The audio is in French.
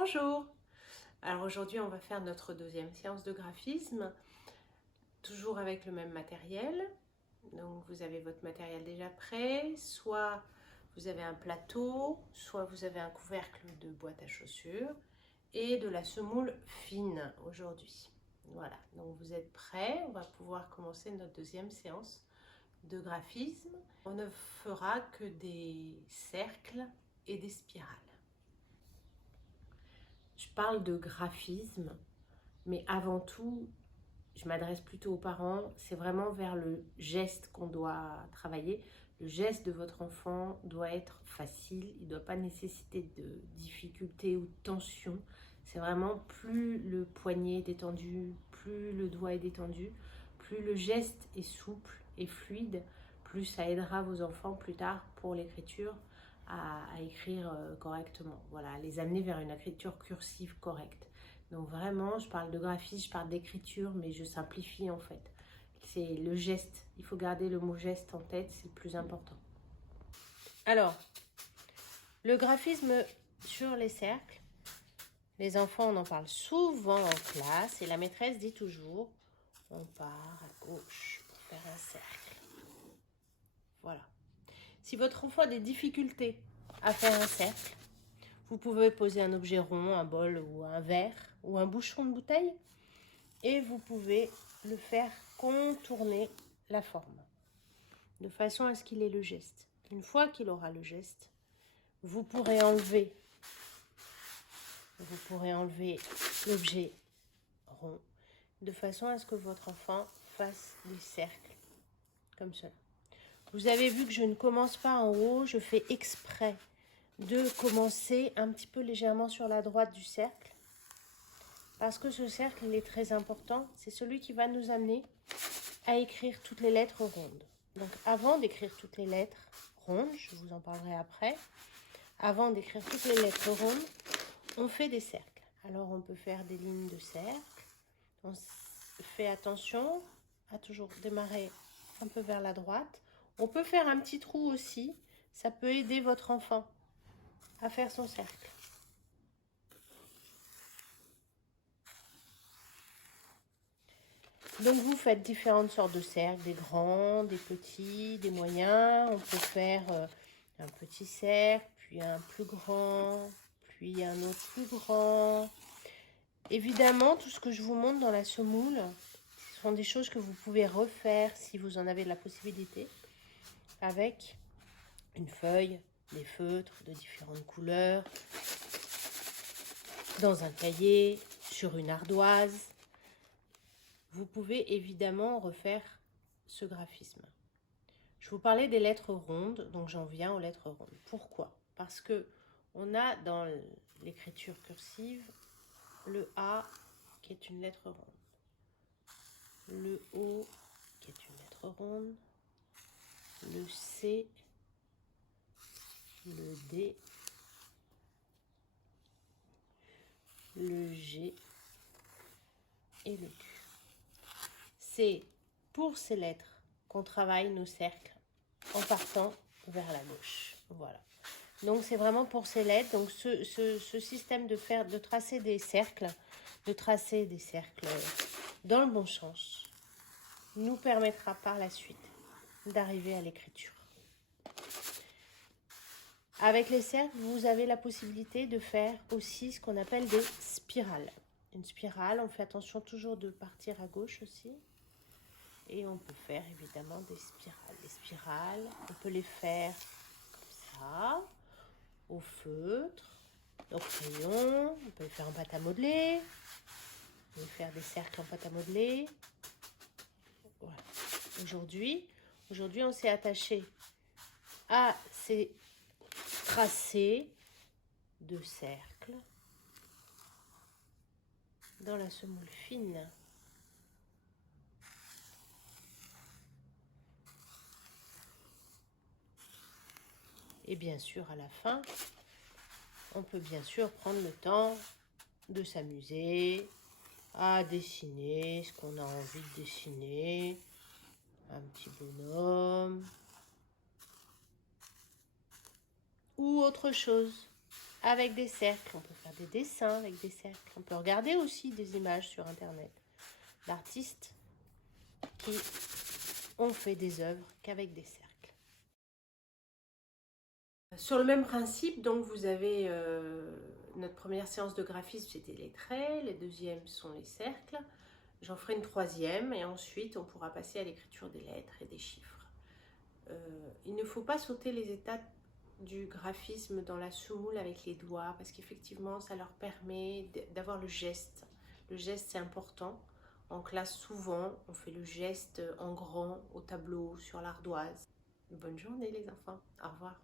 Bonjour! Alors aujourd'hui on va faire notre deuxième séance de graphisme, toujours avec le même matériel. Donc vous avez votre matériel déjà prêt, soit vous avez un plateau, soit vous avez un couvercle de boîte à chaussures et de la semoule fine aujourd'hui. Voilà, donc vous êtes prêts, on va pouvoir commencer notre deuxième séance de graphisme. On ne fera que des cercles et des spirales. Je parle de graphisme, mais avant tout, je m'adresse plutôt aux parents. C'est vraiment vers le geste qu'on doit travailler. Le geste de votre enfant doit être facile. Il ne doit pas nécessiter de difficulté ou de tension. C'est vraiment plus le poignet est détendu, plus le doigt est détendu, plus le geste est souple et fluide, plus ça aidera vos enfants plus tard pour l'écriture à écrire correctement. Voilà, les amener vers une écriture cursive correcte. Donc vraiment, je parle de graphisme, je parle d'écriture, mais je simplifie en fait. C'est le geste. Il faut garder le mot geste en tête, c'est le plus important. Alors, le graphisme sur les cercles, les enfants, on en parle souvent en classe et la maîtresse dit toujours, on part à gauche pour faire un cercle. Voilà. Si votre enfant a des difficultés à faire un cercle, vous pouvez poser un objet rond, un bol ou un verre ou un bouchon de bouteille et vous pouvez le faire contourner la forme de façon à ce qu'il ait le geste. Une fois qu'il aura le geste, vous pourrez enlever l'objet rond de façon à ce que votre enfant fasse des cercles comme cela. Vous avez vu que je ne commence pas en haut, je fais exprès de commencer un petit peu légèrement sur la droite du cercle parce que ce cercle il est très important, c'est celui qui va nous amener à écrire toutes les lettres rondes. Donc avant d'écrire toutes les lettres rondes, je vous en parlerai après, avant d'écrire toutes les lettres rondes, on fait des cercles. Alors on peut faire des lignes de cercle, on fait attention à toujours démarrer un peu vers la droite. On peut faire un petit trou aussi, ça peut aider votre enfant à faire son cercle. Donc vous faites différentes sortes de cercles, des grands, des petits, des moyens. On peut faire un petit cercle, puis un plus grand, puis un autre plus grand. Évidemment, tout ce que je vous montre dans la semoule, ce sont des choses que vous pouvez refaire si vous en avez la possibilité, avec une feuille, des feutres de différentes couleurs, dans un cahier, sur une ardoise. Vous pouvez évidemment refaire ce graphisme. Je vous parlais des lettres rondes, donc j'en viens aux lettres rondes. Pourquoi? Parce que on a dans l'écriture cursive le A qui est une lettre ronde, le O qui est une lettre ronde, le C, le D, le G et le Q. C'est pour ces lettres qu'on travaille nos cercles en partant vers la gauche. Voilà. Donc c'est vraiment pour ces lettres. Donc ce système de tracer des cercles dans le bon sens nous permettra par la suite d'arriver à l'écriture. Avec les cercles, vous avez la possibilité de faire aussi ce qu'on appelle des spirales. Une spirale, on fait attention toujours de partir à gauche aussi. Et on peut faire évidemment des spirales. Les spirales, on peut les faire comme ça, au feutre, au crayon, on peut les faire en pâte à modeler, on peut faire des cercles en pâte à modeler. Voilà. Aujourd'hui, on s'est attaché à ces tracés de cercles dans la semoule fine. Et bien sûr, à la fin, on peut bien sûr prendre le temps de s'amuser à dessiner ce qu'on a envie de dessiner. Un petit bonhomme. Ou autre chose. avec des cercles. On peut faire des dessins avec des cercles. On peut regarder aussi des images sur Internet d'artistes qui ont fait des œuvres qu'avec des cercles. Sur le même principe, donc vous avez notre première séance de graphisme, c'était les traits, les deuxièmes sont les cercles. J'en ferai une troisième et ensuite on pourra passer à l'écriture des lettres et des chiffres. Il ne faut pas sauter les étapes du graphisme dans la semoule avec les doigts parce qu'effectivement ça leur permet d'avoir le geste. Le geste c'est important. En classe souvent on fait le geste en grand au tableau, sur l'ardoise. Bonne journée les enfants, au revoir.